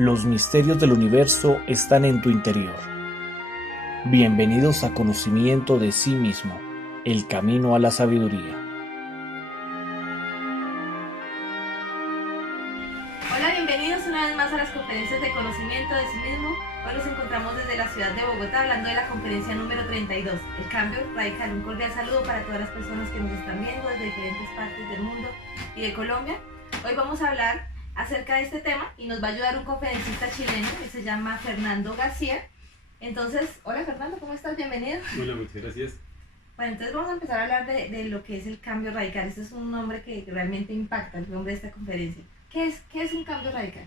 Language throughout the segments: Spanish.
Los misterios del universo están en tu interior. Bienvenidos a Conocimiento de sí mismo, el camino a la sabiduría. Hola, bienvenidos una vez más a las conferencias de conocimiento de sí mismo. Hoy nos encontramos desde la ciudad de Bogotá hablando de la conferencia número 32, el cambio radical. Un cordial saludo para todas las personas que nos están viendo desde diferentes partes del mundo y de Colombia. Hoy vamos a hablar acerca de este tema y nos va a ayudar un conferencista chileno que se llama Fernando García. Entonces, hola Fernando, ¿cómo estás? Bienvenido. Hola, muchas gracias. Bueno, entonces vamos a empezar a hablar de lo que es el cambio radical. Este es un nombre que realmente impacta, el nombre de esta conferencia. ¿Qué es un cambio radical?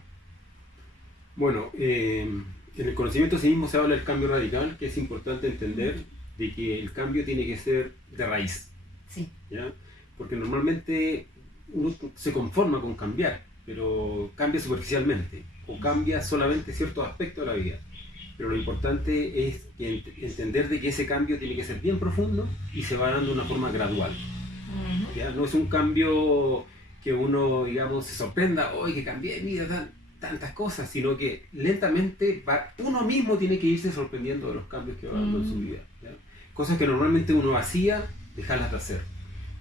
Bueno, en el conocimiento de sí mismo se habla del cambio radical, que es importante entender de que el cambio tiene que ser de raíz. Sí. ¿Ya? Porque normalmente uno se conforma con cambiar, pero cambia superficialmente o cambia solamente ciertos aspectos de la vida. Pero lo importante es entender de que ese cambio tiene que ser bien profundo y se va dando de una forma gradual. ¿Ya? No es un cambio que uno, digamos, se sorprenda, hoy que cambié mi vida, tantas cosas, sino que lentamente uno mismo tiene que irse sorprendiendo de los cambios que va dando en su vida. ¿Ya? Cosas que normalmente uno hacía, dejarlas de hacer.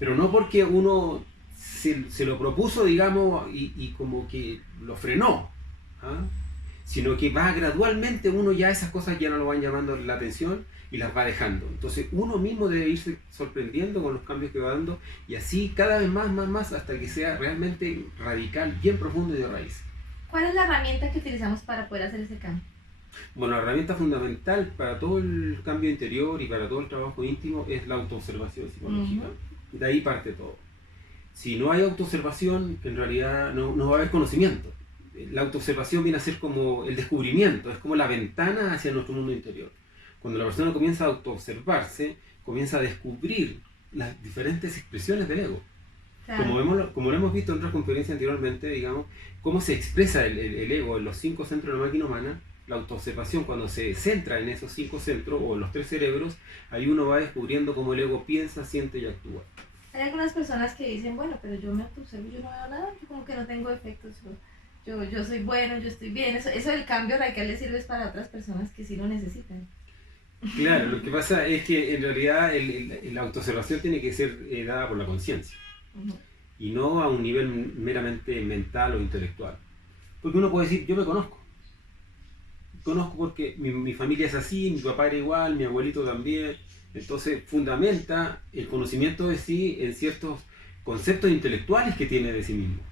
Pero no porque uno se lo propuso, digamos, y como que lo frenó, ¿ah? Sino que va gradualmente, uno ya esas cosas ya no lo van llamando la atención y las va dejando. Entonces uno mismo debe irse sorprendiendo con los cambios que va dando y así cada vez más hasta que sea realmente radical, bien profundo y de raíz. ¿Cuál es la herramienta que utilizamos para poder hacer ese cambio? Bueno, la herramienta fundamental para todo el cambio interior y para todo el trabajo íntimo es la autoobservación psicológica. De ahí parte todo. Si no hay autoobservación, en realidad no va a haber conocimiento. La autoobservación viene a ser como el descubrimiento, es como la ventana hacia nuestro mundo interior. Cuando la persona comienza a autoobservarse, comienza a descubrir las diferentes expresiones del ego. Claro. Como lo hemos visto en otras conferencias anteriormente, digamos, cómo se expresa el ego en los 5 centros de la máquina humana. La autoobservación, cuando se centra en esos 5 centros o en los 3 cerebros, ahí uno va descubriendo cómo el ego piensa, siente y actúa. Hay algunas personas que dicen, bueno, pero yo me autoobservo, yo no veo nada, yo como que no tengo efectos, yo soy bueno, yo estoy bien. Eso del cambio radical le sirve para otras personas que sí lo necesitan. Claro, lo que pasa es que en realidad la autoobservación tiene que ser dada por la conciencia y no a un nivel meramente mental o intelectual. Porque uno puede decir, yo me conozco porque mi familia es así, mi papá era igual, mi abuelito también. Entonces fundamenta el conocimiento de sí en ciertos conceptos intelectuales que tiene de sí mismo.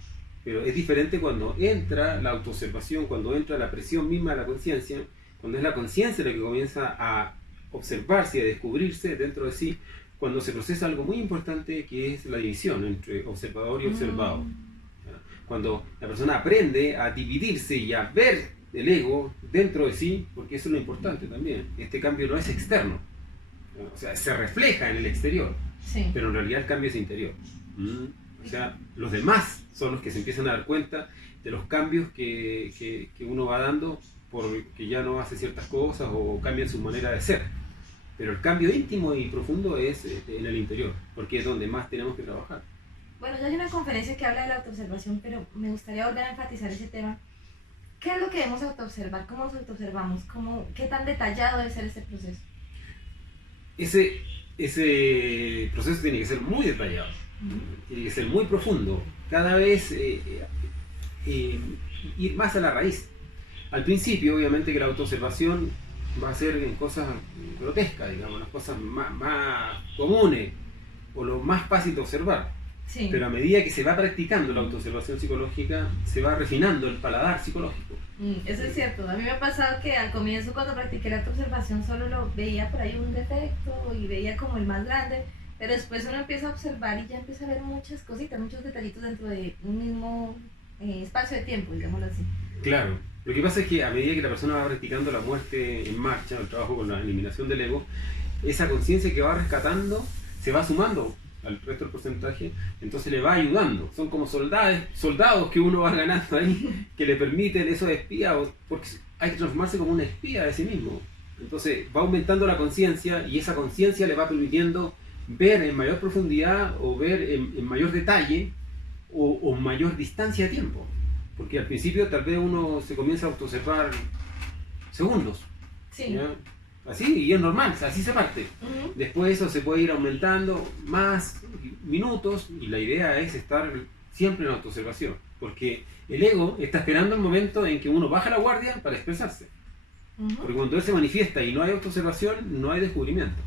Pero es diferente cuando entra la autoobservación, cuando entra la presión misma de la conciencia, cuando es la conciencia la que comienza a observarse y a descubrirse dentro de sí, cuando se procesa algo muy importante que es la división entre observador y observado. ¿Ya? Cuando la persona aprende a dividirse y a ver el ego dentro de sí, porque eso es lo importante también, este cambio no es externo, o sea, se refleja en el exterior, sí, pero en realidad el cambio es interior. O sea, los demás son los que se empiezan a dar cuenta de los cambios que uno va dando porque ya no hace ciertas cosas o cambia su manera de ser. Pero el cambio íntimo y profundo es en el interior, porque es donde más tenemos que trabajar. Bueno, ya hay una conferencia que habla de la autoobservación, pero me gustaría volver a enfatizar ese tema. ¿Qué es lo que debemos autoobservar? ¿Cómo nos autoobservamos? ¿Qué tan detallado debe ser este proceso? Ese proceso tiene que ser muy detallado, tiene que ser muy profundo, cada vez ir más a la raíz. Al principio, obviamente, que la autoobservación va a ser en cosas grotescas, digamos, las cosas más comunes o lo más fácil de observar. Sí. Pero a medida que se va practicando la autoobservación psicológica, se va refinando el paladar psicológico. Eso es cierto. A mí me ha pasado que al comienzo, cuando practiqué la autoobservación, solo lo veía por ahí un defecto y veía como el más grande, pero después uno empieza a observar y ya empieza a ver muchas cositas, muchos detallitos dentro de un mismo espacio de tiempo, digámoslo así. Claro. Lo que pasa es que a medida que la persona va practicando la muerte en marcha, el trabajo con la eliminación del ego, esa conciencia que va rescatando se va sumando al resto del porcentaje, entonces le va ayudando. Son como soldados que uno va ganando ahí, que le permiten esos espías, porque hay que transformarse como un espía de sí mismo. Entonces va aumentando la conciencia y esa conciencia le va permitiendo ver en mayor profundidad o ver en mayor detalle o mayor distancia de tiempo. Porque al principio tal vez uno se comienza a autoobservar segundos. Sí. ¿Ya? Así, y es normal, así se parte. Ujú. Después eso se puede ir aumentando más minutos y la idea es estar siempre en autoobservación. Porque el ego está esperando el momento en que uno baja la guardia para expresarse. Ujú. Porque cuando él se manifiesta y no hay autoobservación, no hay descubrimiento.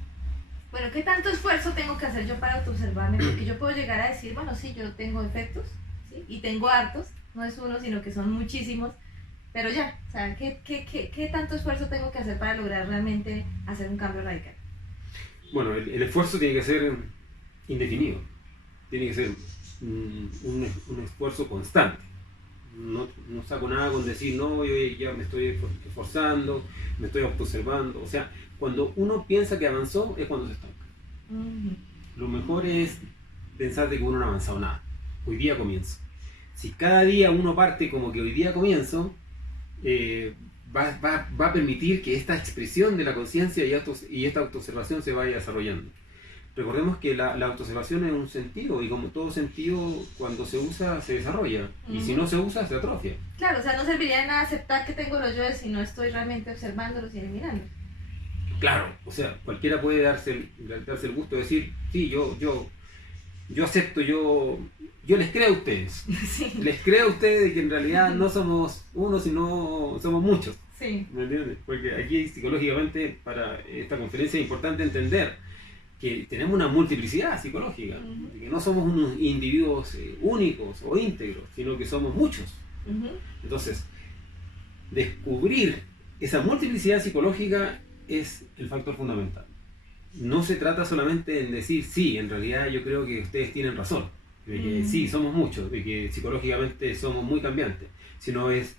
Bueno, ¿qué tanto esfuerzo tengo que hacer yo para autoobservarme? Porque yo puedo llegar a decir, bueno, sí, yo tengo efectos, ¿sí? Y tengo hartos, no es uno, sino que son muchísimos, pero ya, o sea, ¿qué tanto esfuerzo tengo que hacer para lograr realmente hacer un cambio radical? Bueno, el esfuerzo tiene que ser indefinido, tiene que ser un esfuerzo constante. No saco nada con decir, no, yo ya me estoy esforzando, me estoy autoobservando. O sea, cuando uno piensa que avanzó es cuando se estanca. Ujú. Lo mejor es pensar de que uno no ha avanzado nada. Hoy día comienzo. Si cada día uno parte como que hoy día comienzo, va a permitir que esta expresión de la conciencia y esta autoobservación se vaya desarrollando. Recordemos que la autoobservación es un sentido y como todo sentido, cuando se usa, se desarrolla. Y si no se usa, se atrofia. Claro, o sea, no serviría de nada aceptar que tengo los yoes si no estoy realmente observándolos y eliminándolos. Claro, o sea, cualquiera puede darse el gusto de decir, sí, yo acepto, yo les creo a ustedes. Sí. Les creo a ustedes de que en realidad no somos uno, sino somos muchos. Sí. ¿Me entiendes? Porque aquí psicológicamente para esta conferencia es importante entender que tenemos una multiplicidad psicológica, Ujú. que no somos unos individuos únicos o íntegros, sino que somos muchos. Ujú. Entonces, descubrir esa multiplicidad psicológica es el factor fundamental. No se trata solamente en decir, sí, en realidad yo creo que ustedes tienen razón, de que sí, somos muchos, de que psicológicamente somos muy cambiantes, sino es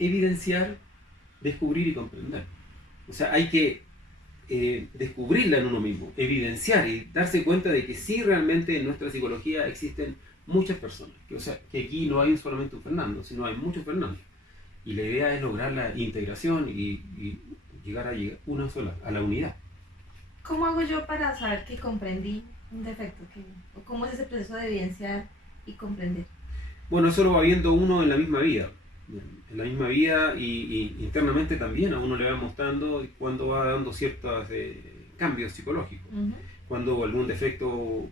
evidenciar, descubrir y comprender. O sea, hay que descubrirla en uno mismo, evidenciar y darse cuenta de que sí realmente en nuestra psicología existen muchas personas. O sea, que aquí no hay solamente un Fernando, sino hay muchos Fernandos. Y la idea es lograr la integración y llegar a una sola, a la unidad. ¿Cómo hago yo para saber que comprendí un defecto? ¿O cómo es ese proceso de evidenciar y comprender? Bueno, eso lo va viendo uno en la misma vida. En la misma vida y internamente también a uno le va mostrando cuando va dando ciertos cambios psicológicos. Ujú. Cuando algún defecto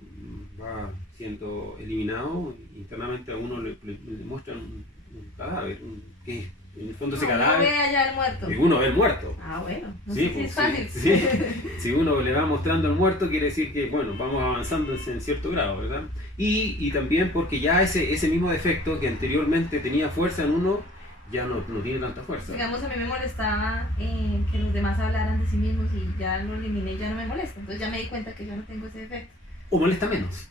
va siendo eliminado, internamente a uno le muestran un cadáver, que en el fondo ese Uno cadáver, ve allá al muerto. uno ve el muerto. Ah, bueno, no Sí, sé si es pues, fácil. sí. Si uno le va mostrando el muerto, quiere decir que, bueno, vamos avanzando en cierto grado, ¿verdad? Y también porque ya ese mismo defecto que anteriormente tenía fuerza en uno, ya no tiene tanta fuerza. Digamos, a mí me molestaba que los demás hablaran de sí mismos y ya lo eliminé y ya no me molesta. Entonces ya me di cuenta que yo no tengo ese defecto. O molesta menos.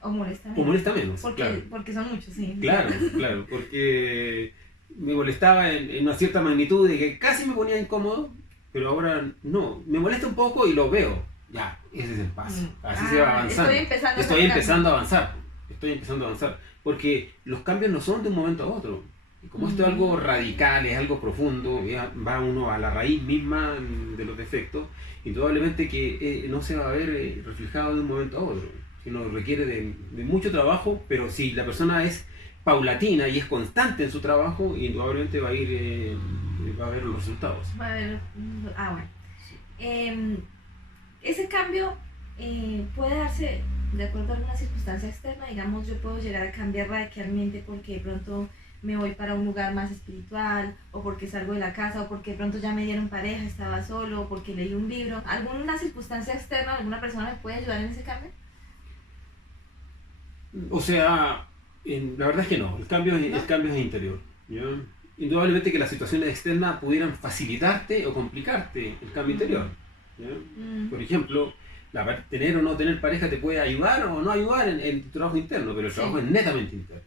O molesta O menos. molesta menos, Porque, claro. porque son muchos, sí. Claro, claro, porque me molestaba en una cierta magnitud de que casi me ponía incómodo, pero ahora no, me molesta un poco y lo veo. Ya, ese es el paso. Así se va avanzando. Estoy empezando a avanzar. Estoy empezando a avanzar. Porque los cambios no son de un momento a otro. Y como esto es algo radical, es algo profundo, ya va uno a la raíz misma de los defectos, indudablemente que no se va a ver reflejado de un momento a otro, sino requiere de mucho trabajo, pero si la persona es paulatina y es constante en su trabajo, indudablemente va a ver los resultados. Va a ver. Ah, bueno. Ese cambio puede darse de acuerdo a alguna circunstancia externa. Digamos, yo puedo llegar a cambiar radicalmente porque de pronto me voy para un lugar más espiritual, o porque salgo de la casa, o porque de pronto ya me dieron pareja, estaba solo, o porque leí un libro. ¿Alguna circunstancia externa, alguna persona me puede ayudar en ese cambio? O sea, la verdad es que no, el cambio es interior, ¿ya? Indudablemente que las situaciones externas pudieran facilitarte o complicarte el cambio interior, ¿ya? Por ejemplo, tener o no tener pareja te puede ayudar o no ayudar en tu trabajo interno, pero el trabajo es netamente interno.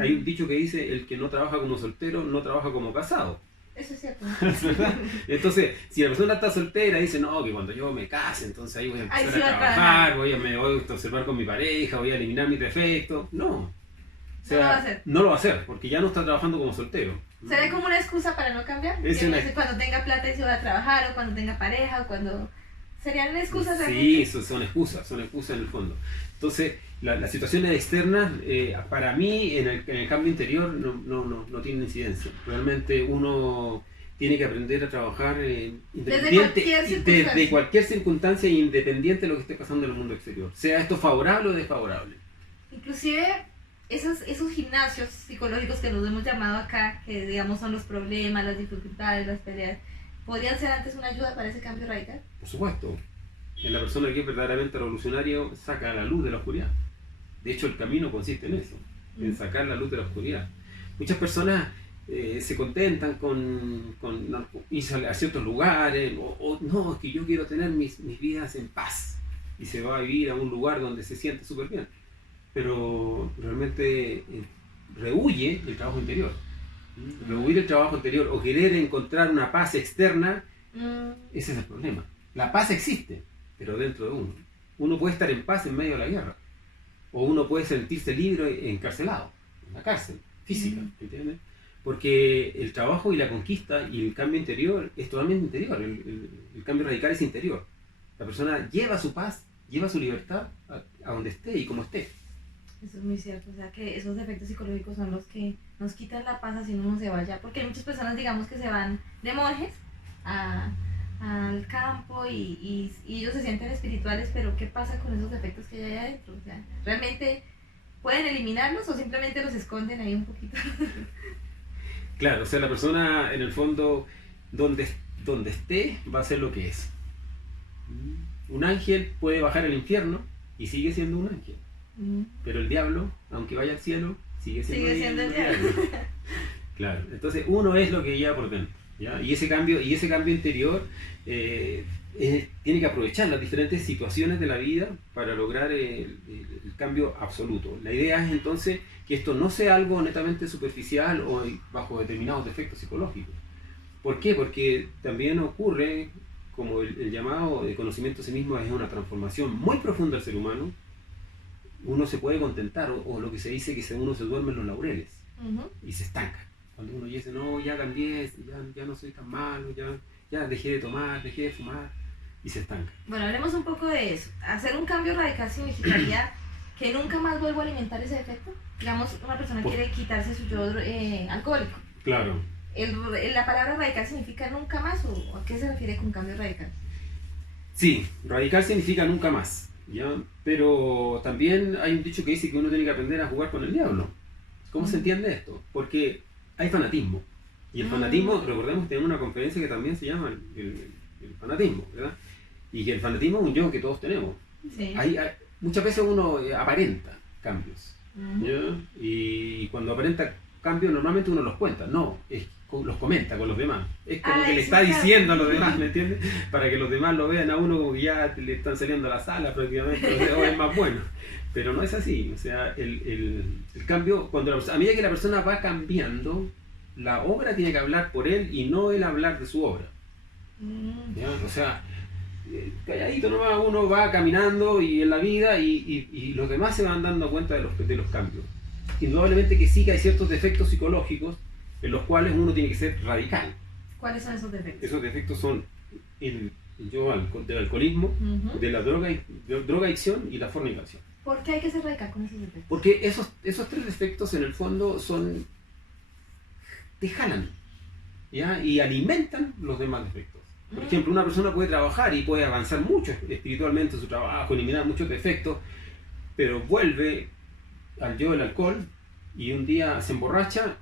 Hay un dicho que dice, el que no trabaja como soltero no trabaja como casado. Eso es cierto. ¿Verdad? Entonces, si la persona está soltera, dice, no, que cuando yo me case, entonces ahí voy a empezar sí a trabajar, me voy a observar con mi pareja, voy a eliminar mis defectos. No. O sea, No lo va a hacer. No lo va a hacer, porque ya no está trabajando como soltero. ¿Se ve como una excusa para no cambiar? Es Que una- no sé, cuando tenga plata y se va a trabajar, o cuando tenga pareja, o cuando... ¿Serían excusas Sí, realmente? son excusas en el fondo. Entonces, las situaciones externas, para mí, en el cambio interior no tienen incidencia. Realmente uno tiene que aprender a trabajar desde cualquier circunstancia, independiente de lo que esté pasando en el mundo exterior, sea esto favorable o desfavorable. Inclusive esos gimnasios psicológicos que nos hemos llamado acá, que digamos son los problemas, las dificultades, las peleas, ¿podrían ser antes una ayuda para ese cambio radical? Por supuesto. En la persona que es verdaderamente revolucionario saca la luz de la oscuridad. De hecho, el camino consiste en eso, en sacar la luz de la oscuridad. Muchas personas se contentan con irse a ciertos lugares, o no, es que yo quiero tener mis vidas en paz, y se va a vivir a un lugar donde se siente súper bien. Pero realmente rehuye el trabajo interior. Rehuir el trabajo interior o querer encontrar una paz externa, ese es el problema. La paz existe, pero dentro de uno. Uno puede estar en paz en medio de la guerra, o uno puede sentirse libre encarcelado, en la cárcel física, ¿entiendes? Porque el trabajo y la conquista y el cambio interior es totalmente interior. El cambio radical es interior. La persona lleva su paz, lleva su libertad a donde esté y como esté. Eso es muy cierto, o sea que esos efectos psicológicos son los que nos quitan la paz así uno se vaya, porque hay muchas personas, digamos, que se van de monjes al campo y ellos se sienten espirituales, pero ¿qué pasa con esos efectos que hay adentro? O sea, ¿realmente pueden eliminarlos o simplemente los esconden ahí un poquito? Claro, o sea, la persona en el fondo, donde esté, va a ser lo que es. Un ángel puede bajar al infierno y sigue siendo un ángel. Pero el diablo, aunque vaya al cielo, sigue siendo el diablo. Claro, entonces uno es lo que lleva por dentro, ¿ya? Y ese cambio interior tiene que aprovechar las diferentes situaciones de la vida para lograr el cambio absoluto. La idea es entonces que esto no sea algo netamente superficial o bajo determinados defectos psicológicos. ¿Por qué? Porque también ocurre, como el llamado de conocimiento de sí mismo es una transformación muy profunda del ser humano. Uno se puede contentar, o lo que se dice que uno se duerme en los laureles y se estanca. Cuando uno dice, no, ya cambié, ya no soy tan malo, ya dejé de tomar, dejé de fumar, y se estanca. Bueno, hablemos un poco de eso. ¿Hacer un cambio radical significaría que nunca más vuelvo a alimentar ese efecto? Digamos, una persona quiere quitarse su yo alcohólico. Claro. ¿La palabra radical significa nunca más o a qué se refiere con cambio radical? Sí, radical significa nunca más, ¿ya? Pero también hay un dicho que dice que uno tiene que aprender a jugar con el diablo. ¿Cómo se entiende esto? Porque hay fanatismo. Y el fanatismo, recordemos, tenemos una conferencia que también se llama el fanatismo, ¿verdad? Y que el fanatismo es un yo que todos tenemos. Sí. Muchas veces uno aparenta cambios, ¿ya? Y cuando aparenta cambios normalmente uno los cuenta, no, los comenta con los demás. Es como que le está diciendo a los demás, ¿me entiendes? Para que los demás lo vean a uno como que ya le están saliendo a la sala prácticamente, o es más bueno. Pero no es así, o sea, el cambio, a medida que la persona va cambiando, la obra tiene que hablar por él y no él hablar de su obra. ¿Ya? O sea, calladito nomás uno va caminando y en la vida y los demás se van dando cuenta de los cambios. Indudablemente que sí que hay ciertos defectos psicológicos en los cuales uno tiene que ser radical. ¿Cuáles son esos defectos? Esos defectos son del alcoholismo, de la drogadicción y la fornicación. ¿Por qué hay que ser radical con esos defectos? Porque esos tres defectos en el fondo te jalan, ¿ya? Y alimentan los demás defectos. Por ejemplo, una persona puede trabajar y puede avanzar mucho espiritualmente en su trabajo, eliminar muchos defectos, pero vuelve al yo del alcohol y un día se emborracha,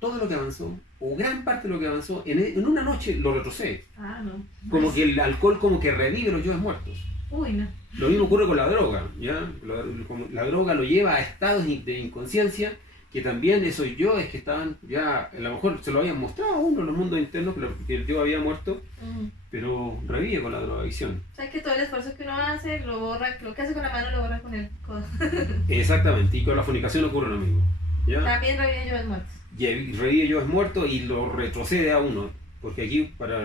todo lo que avanzó, o gran parte de lo que avanzó, en una noche lo retrocede. No. Como que el alcohol como que revive los yoes muertos. Uy, no. Lo mismo ocurre con la droga, ¿ya? La droga lo lleva a estados de inconsciencia que también esos yoes que estaban ya, a lo mejor se lo habían mostrado a uno en los mundos internos, que el yo había muerto, pero revive con la drogadicción. O sea que todo el esfuerzo que uno hace, lo borra, lo que hace con la mano lo borra con el codo. Exactamente, y con la fornicación ocurre lo mismo, ¿ya? También revive yoes muertos. Y revive yoes muertos y lo retrocede a uno, porque aquí para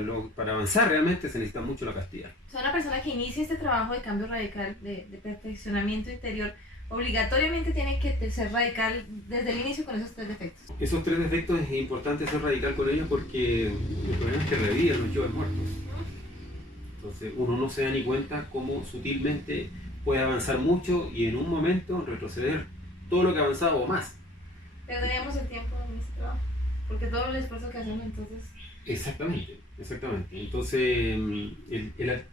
avanzar realmente se necesita mucho la castidad. O sea, una persona que inicia este trabajo de cambio radical, de perfeccionamiento interior, obligatoriamente tiene que ser radical desde el inicio con esos tres defectos. Esos tres defectos es importante ser radical con ellos porque el problema es que reviven los yoes muertos. Entonces uno no se da ni cuenta cómo sutilmente puede avanzar mucho y en un momento retroceder todo lo que ha avanzado o más. Perderíamos el tiempo en ese trabajo, porque todo el esfuerzo que hacemos entonces... Exactamente, exactamente. Entonces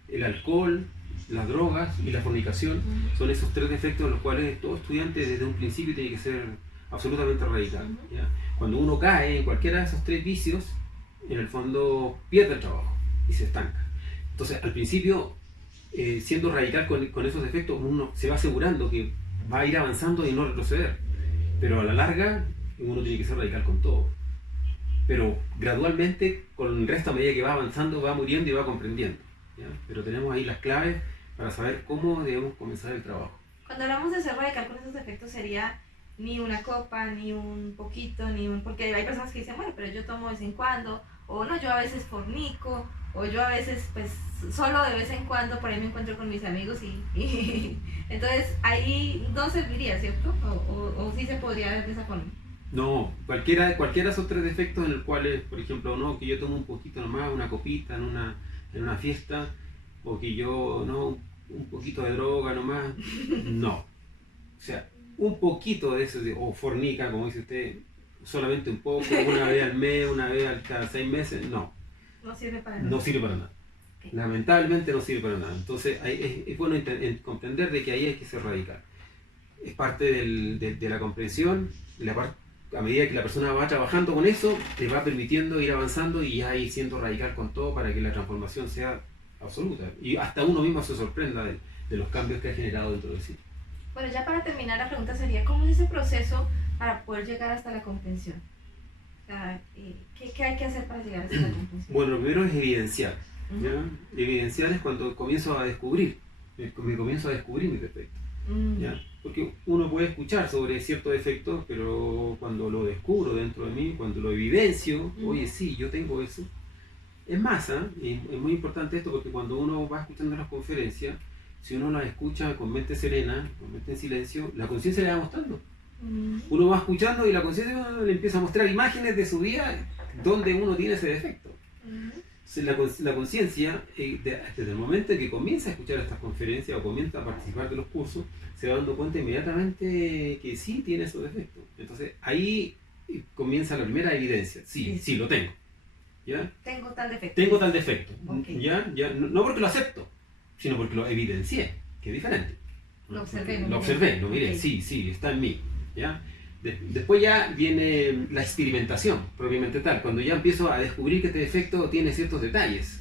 el alcohol, las drogas y la fornicación son esos tres defectos en los cuales todo estudiante desde un principio tiene que ser absolutamente radical. ¿Ya? Cuando uno cae en cualquiera de esos tres vicios, en el fondo pierde el trabajo y se estanca. Entonces al principio, siendo radical con esos defectos, uno se va asegurando que va a ir avanzando y no retroceder. Pero a la larga uno tiene que ser radical con todo. Pero gradualmente, con el resto, a medida que va avanzando, va muriendo y va comprendiendo. ¿Ya? Pero tenemos ahí las claves para saber cómo debemos comenzar el trabajo. Cuando hablamos de ser radical con esos defectos sería ni una copa, ni un poquito, ni un... Porque hay personas que dicen, bueno, pero yo tomo de vez en cuando, o no, yo a veces fornico, o yo a veces, pues, solo de vez en cuando por ahí me encuentro con mis amigos y entonces ahí no serviría, ¿cierto? O sí se podría ver de esa forma. No, cualquiera de esos tres defectos en los cuales, por ejemplo, no, que yo tomo un poquito nomás, una copita en una fiesta, o que yo, no, un poquito de droga nomás, no. O sea, un poquito de eso, o fornica, como dice usted, solamente un poco, una vez al mes, una vez cada 6 meses, no. No sirve para nada. No sirve para nada. Okay. Lamentablemente no sirve para nada. Entonces es bueno comprender de que ahí hay que ser radical. Es parte de la comprensión, a medida que la persona va trabajando con eso, te va permitiendo ir avanzando y ya ir siendo radical con todo para que la transformación sea absoluta. Y hasta uno mismo se sorprenda de los cambios que ha generado dentro de sí. Bueno, ya para terminar la pregunta sería, ¿cómo es ese proceso para poder llegar hasta la comprensión? O sea, ¿qué hay que hacer para llegar hasta la comprensión? Bueno, lo primero es evidenciar. ¿Ya? Evidenciar es cuando comienzo a descubrir, me comienzo a descubrir mis defectos. ¿Ya? Porque uno puede escuchar sobre ciertos defectos, pero cuando lo descubro dentro de mí, cuando lo evidencio, oye, sí, yo tengo eso. Es más, es muy importante esto porque cuando uno va escuchando las conferencias, si uno las escucha con mente serena, con mente en silencio, la conciencia le va mostrando. Uno va escuchando y la conciencia le empieza a mostrar imágenes de su vida donde uno tiene ese defecto. La conciencia, desde el momento en que comienza a escuchar estas conferencias o comienza a participar de los cursos, se va dando cuenta inmediatamente que sí tiene esos defectos. Entonces ahí comienza la primera evidencia. Sí, lo tengo. ¿Ya? Tengo tal defecto. Tengo tal defecto. Okay. ¿Ya? No porque lo acepto, sino porque lo evidencié, que es diferente. Lo observé. Lo miré, okay. Sí, está en mí. ¿Ya? Después ya viene la experimentación, propiamente tal, cuando ya empiezo a descubrir que este defecto tiene ciertos detalles.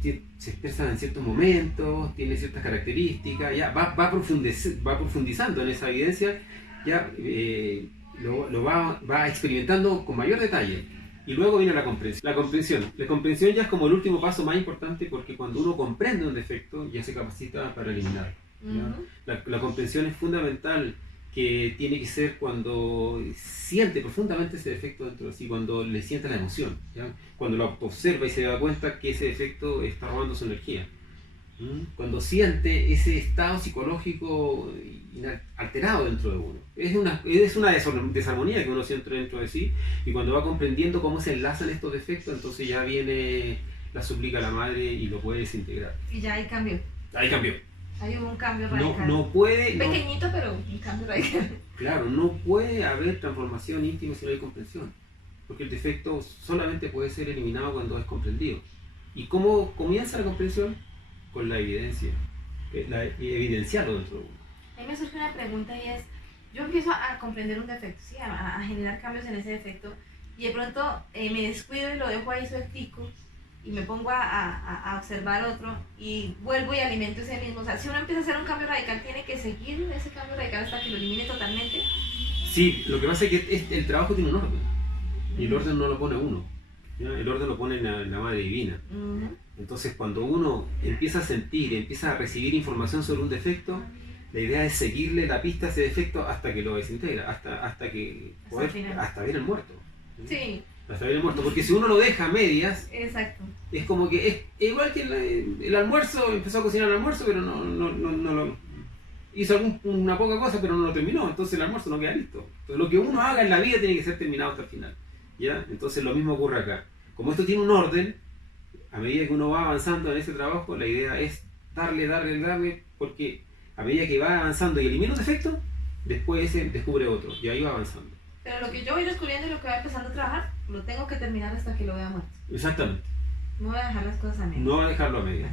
Se expresa en ciertos momentos, tiene ciertas características, ya va profundizando en esa evidencia, ya lo va experimentando con mayor detalle. Y luego viene la comprensión. La comprensión ya es como el último paso más importante porque cuando uno comprende un defecto ya se capacita para eliminarlo. La comprensión es fundamental, que tiene que ser cuando siente profundamente ese defecto dentro de sí, cuando le siente la emoción, ¿ya? Cuando lo observa y se da cuenta que ese defecto está robando su energía. Cuando siente ese estado psicológico alterado dentro de uno. Es una desarmonía que uno siente dentro de sí, y cuando va comprendiendo cómo se enlazan estos defectos, entonces ya viene la súplica a la madre y lo puede desintegrar. Y ya hay cambio. Ahí cambió. Hay un cambio radical. No puede... Pequeñito, pero un cambio radical. Claro, no puede haber transformación íntima si no hay comprensión. Porque el defecto solamente puede ser eliminado cuando es comprendido. ¿Y cómo comienza la comprensión? Con la evidencia. Evidenciarlo dentro de uno. A mí me surge una pregunta y es, yo empiezo a comprender un defecto, ¿sí? a generar cambios en ese defecto, y de pronto me descuido y lo dejo ahí sueltico, y me pongo a observar otro y vuelvo y alimento ese mismo. O sea, si uno empieza a hacer un cambio radical, tiene que seguir ese cambio radical hasta que lo elimine totalmente. Sí, lo que pasa es que el trabajo tiene un orden y el orden no lo pone uno, ¿ya? El orden lo pone la Madre Divina. Entonces cuando uno empieza a sentir, empieza a recibir información sobre un defecto, la idea es seguirle la pista a ese defecto hasta que lo desintegra, hasta ver el muerto. Sí. Hasta ver el muerto, porque si uno lo deja a medias, exacto, es como que es igual que el almuerzo, empezó a cocinar el almuerzo, pero no lo hizo una poca cosa, pero no lo terminó, entonces el almuerzo no queda listo. Entonces lo que uno haga en la vida tiene que ser terminado hasta el final, ¿ya? Entonces lo mismo ocurre acá. Como esto tiene un orden, a medida que uno va avanzando en ese trabajo, la idea es darle, porque a medida que va avanzando y elimina un defecto, después ese descubre otro y ahí va avanzando. Pero lo que yo voy descubriendo y lo que voy empezando a trabajar, lo tengo que terminar hasta que lo vea muerto. Exactamente. No voy a dejar las cosas a medias. No va a dejarlo a medias.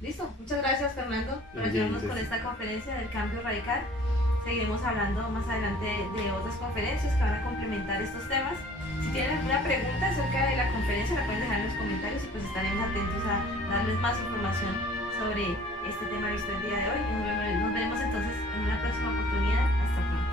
Listo. Muchas gracias, Fernando, por ayudarnos con esta conferencia del cambio radical. Seguiremos hablando más adelante de otras conferencias que van a complementar estos temas. Si tienen alguna pregunta acerca de la conferencia, la pueden dejar en los comentarios y pues estaremos atentos a darles más información sobre este tema visto el día de hoy. Nos veremos entonces en una próxima oportunidad. Hasta pronto.